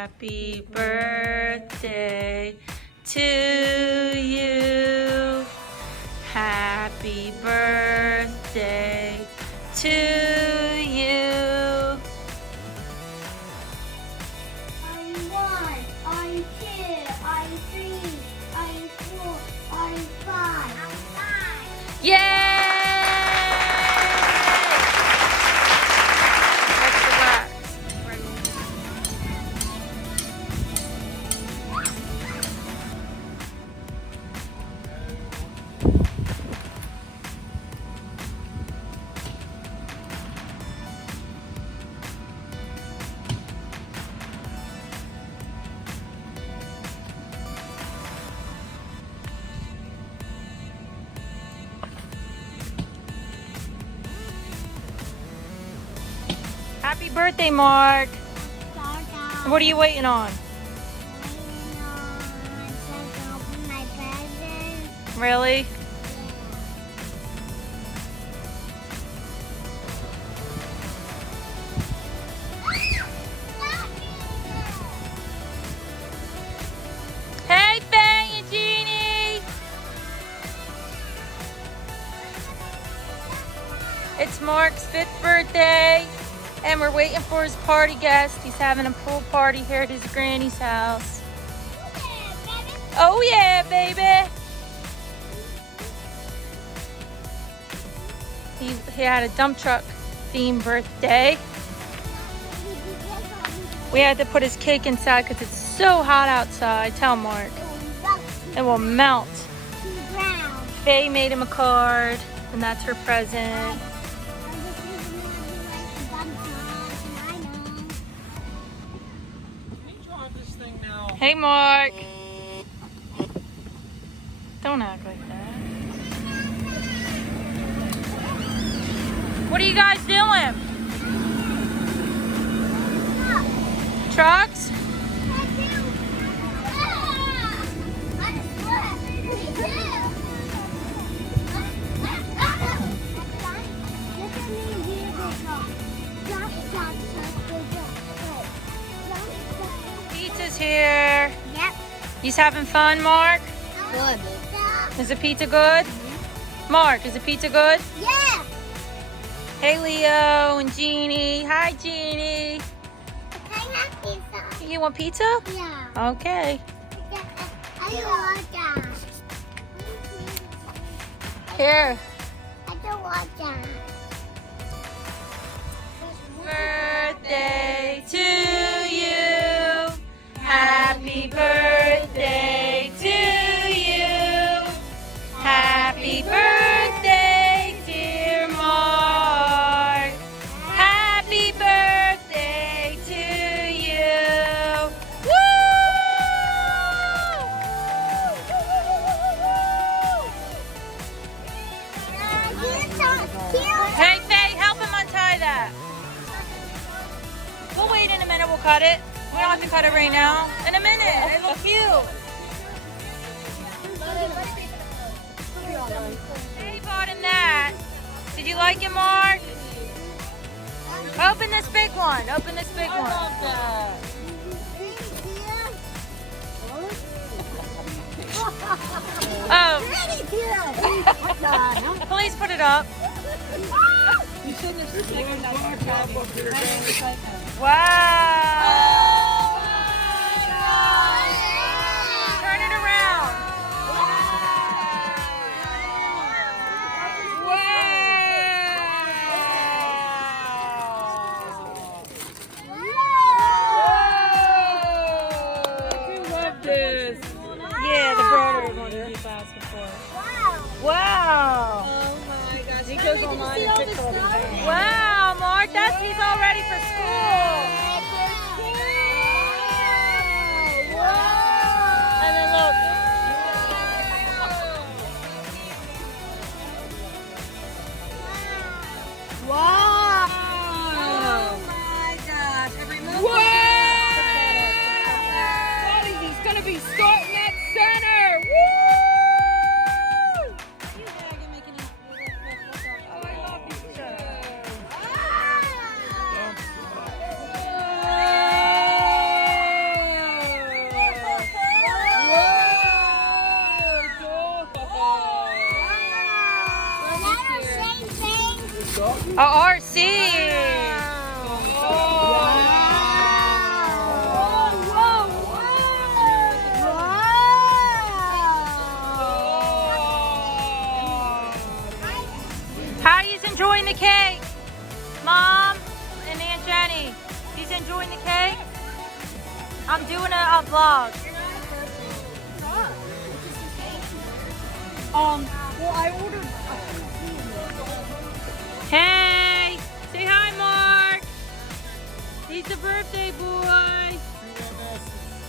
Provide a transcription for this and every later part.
Happy birthday to you. Happy birthday to you. I'm 1, I'm 2, I'm 3, I'm 4, I'm 5. I'm 5. Yay! What's the wax? Happy birthday, Mark. What are you waiting on? Open my present. Really? Hey, Faye and Jeannie. It's Mark's 5th birthday, and we're waiting for his party guest. He's having a pool party here at his granny's house. Oh yeah, baby. He had a dump truck themed birthday. We had to put his cake inside because it's so hot outside. Tell Mark. It will melt. Faye made him a card, and that's her present. Hey, Mark. Don't act like that. What are you guys doing? Trucks? Pizza's here. Yep. You's having fun, Mark? Good. Is the pizza good? Mark, is the pizza good? Yeah. Hey, Leo and Jeannie. Hi, Jeannie. Can I have pizza? You want pizza? Yeah. Okay. I don't want that. Here. I don't want that. Birthday to you. Happy birthday to you. Happy birthday, dear Mark. Happy birthday to you. Woo! Hey, Faye, help him untie that. We'll wait in a minute. We'll cut it. We don't have to cut it right now. In a minute. It looks cute. Hey, bought him that. Did you like it, Mark? Open this big one. Open this big one. Oh. Please put it up. You shouldn't have taken that. Wow. Turn it around. Yeah, the broader one you keep asking for. Wow. Oh my gosh. He goes online and picks all these things. Wow, Mark, he's all ready for school. And then look. Wow. Oh my gosh. Wow. He's going to be starting at center. Woo! Oh, I love you. birthday? I'm doing a vlog. Well, I ordered. Hey, say hi, Mark. He's the birthday boy.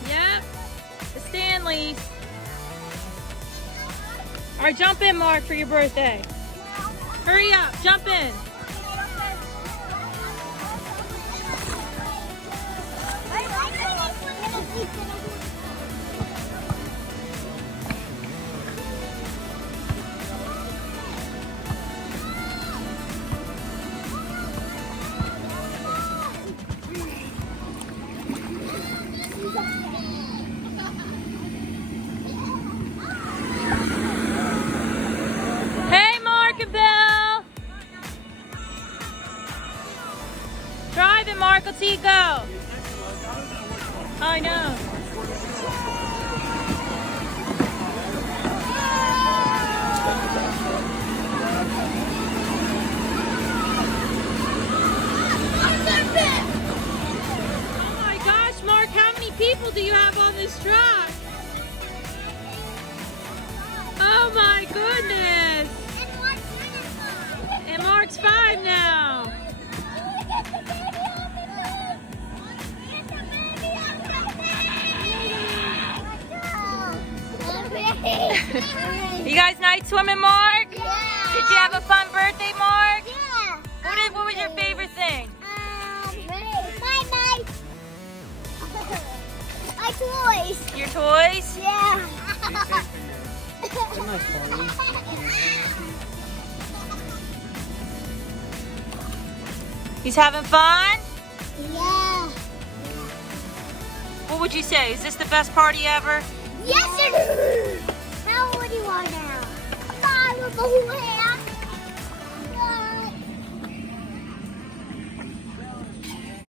Yep, the Stanleys. All right, jump in, Mark, for your birthday. Hurry up, jump in. Hey, Mark and Bill. Drive it, Mark. Let's see you go. I know. Oh my gosh, Mark, how many people do you have on this truck? Oh my goodness. And Mark's 5 now. You guys night swimming, Mark? Did you have a fun birthday, Mark? Yeah. What was your favorite thing? My toys. Your toys? Yeah. He's having fun? Yeah. What would you say? Is this the best party ever? Yes, it is. How old are you now? 5 with the whole hair.